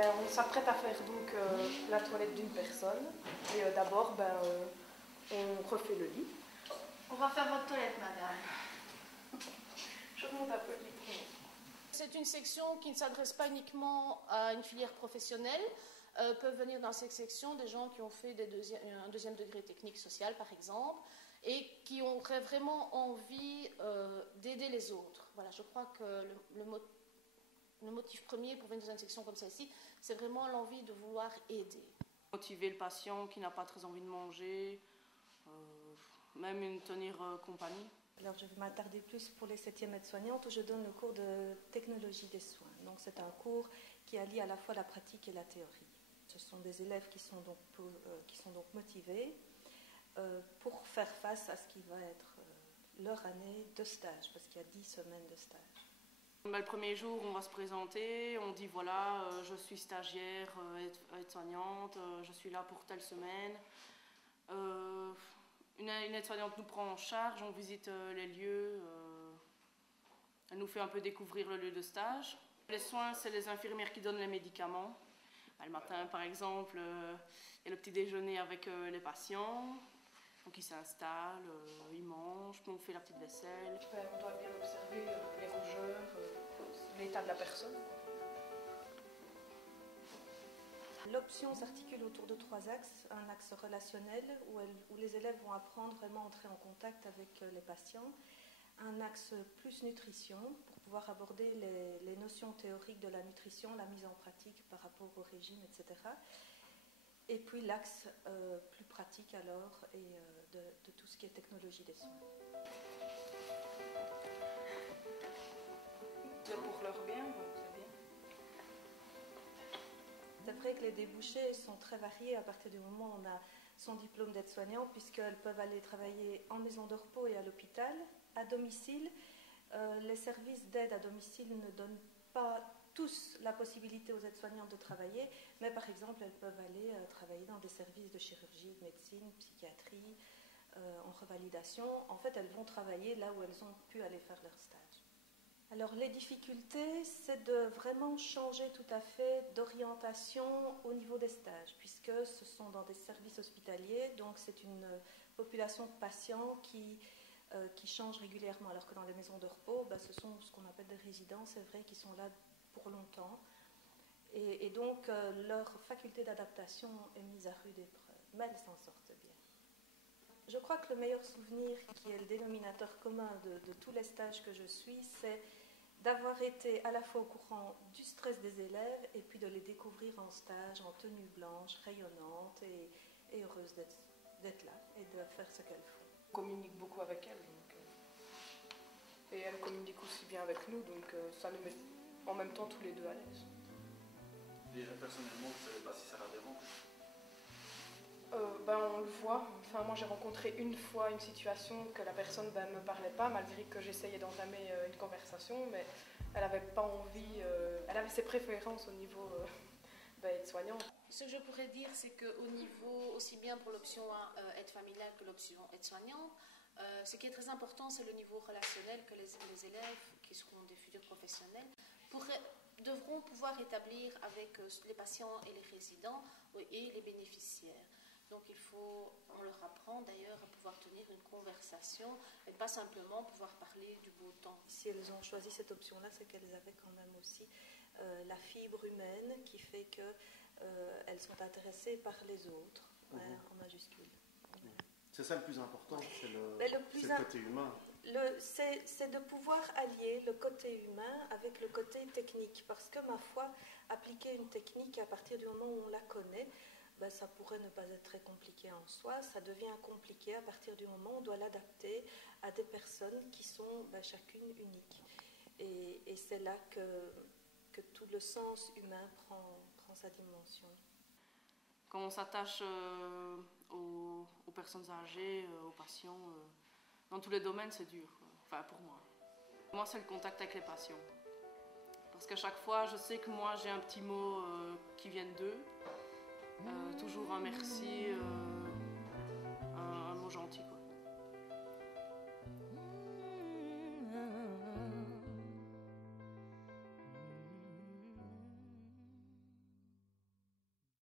On s'apprête à faire donc la toilette d'une personne. Et d'abord, on refait le lit. On va faire votre toilette, madame. Je remonte un peu le micro. C'est une section qui ne s'adresse pas uniquement à une filière professionnelle. Peuvent venir dans cette section des gens qui ont fait un deuxième degré technique social, par exemple, et qui auraient vraiment envie d'aider les autres. Voilà, je crois que le motif premier pour venir dans une section comme celle-ci, c'est vraiment l'envie de vouloir aider. Motiver le patient qui n'a pas très envie de manger, même une tenir compagnie. Alors je vais m'attarder plus pour les 7e aides-soignantes où je donne le cours de technologie des soins. Donc c'est un cours qui allie à la fois la pratique et la théorie. Ce sont des élèves qui sont donc motivés pour faire face à ce qui va être leur année de stage, parce qu'il y a 10 semaines de stage. Le premier jour, on va se présenter, on dit voilà, je suis stagiaire, aide-soignante, je suis là pour telle semaine. Une aide-soignante nous prend en charge, on visite les lieux, elle nous fait un peu découvrir le lieu de stage. Les soins, c'est les infirmières qui donnent les médicaments. Le matin, par exemple, il y a le petit déjeuner avec les patients. Donc ils s'installent, ils mangent, on fait la petite vaisselle. On doit bien observer les rougeurs, l'état de la personne. L'option s'articule autour de 3 axes. Un axe relationnel où les élèves vont apprendre vraiment à entrer en contact avec les patients. Un axe plus nutrition pour pouvoir aborder les notions théoriques de la nutrition, la mise en pratique par rapport au régime, etc. Et puis l'axe plus pratique alors et de tout ce qui est technologie des soins. C'est pour leur bien, donc c'est bien. C'est vrai que les débouchés sont très variés à partir du moment où on a son diplôme d'aide-soignant, puisqu'elles peuvent aller travailler en maison de repos et à l'hôpital, à domicile. Les services d'aide à domicile ne donnent pas tous la possibilité aux aides-soignantes de travailler, mais par exemple, elles peuvent aller travailler dans des services de chirurgie, de médecine, psychiatrie, en revalidation. En fait, elles vont travailler là où elles ont pu aller faire leur stage. Alors, les difficultés, c'est de vraiment changer tout à fait d'orientation au niveau des stages, puisque ce sont dans des services hospitaliers, donc c'est une population de patients qui changent régulièrement, alors que dans les maisons de repos, ce sont ce qu'on appelle des résidents, c'est vrai, qui sont là pour longtemps. Et donc, leur faculté d'adaptation est mise à rude épreuve, mais elles s'en sortent bien. Je crois que le meilleur souvenir, qui est le dénominateur commun de tous les stages que je suis, c'est d'avoir été à la fois au courant du stress des élèves et puis de les découvrir en stage, en tenue blanche, rayonnante et heureuse d'être là et de faire ce qu'elles font. On communique beaucoup avec elles, et elles communiquent aussi bien avec nous, donc ça nous met en même temps tous les deux à l'aise. Déjà personnellement, vous ne savez pas si ça la dérange? On le voit. Enfin, moi j'ai rencontré une fois une situation que la personne ne me parlait pas, malgré que j'essayais d'entamer une conversation, mais elle n'avait pas envie, elle avait ses préférences au niveau aide-soignant. Ce que je pourrais dire, c'est qu'au niveau, aussi bien pour l'option aide familiale que l'option aide-soignante, ce qui est très important, c'est le niveau relationnel que les élèves, qui seront des futurs professionnels, devront pouvoir établir avec les patients et les résidents et les bénéficiaires. Donc on leur apprend d'ailleurs à pouvoir tenir une conversation et pas simplement pouvoir parler du beau temps. Si elles ont choisi cette option-là, c'est qu'elles avaient quand même aussi la fibre humaine qui fait qu'elles sont intéressées par les autres, en majuscule. C'est ça le plus important, c'est le côté humain. C'est de pouvoir allier le côté humain avec le côté technique, parce que ma foi, appliquer une technique à partir du moment où on la connaît, ça pourrait ne pas être très compliqué en soi, ça devient compliqué à partir du moment où on doit l'adapter à des personnes qui sont chacune uniques. Et c'est là que tout le sens humain prend sa dimension. Quand on s'attache aux personnes âgées, aux patients, dans tous les domaines, c'est dur. Enfin, pour moi. Moi, c'est le contact avec les patients. Parce qu'à chaque fois, je sais que moi, j'ai un petit mot qui vient d'eux. Toujours un merci, un mot gentil, quoi.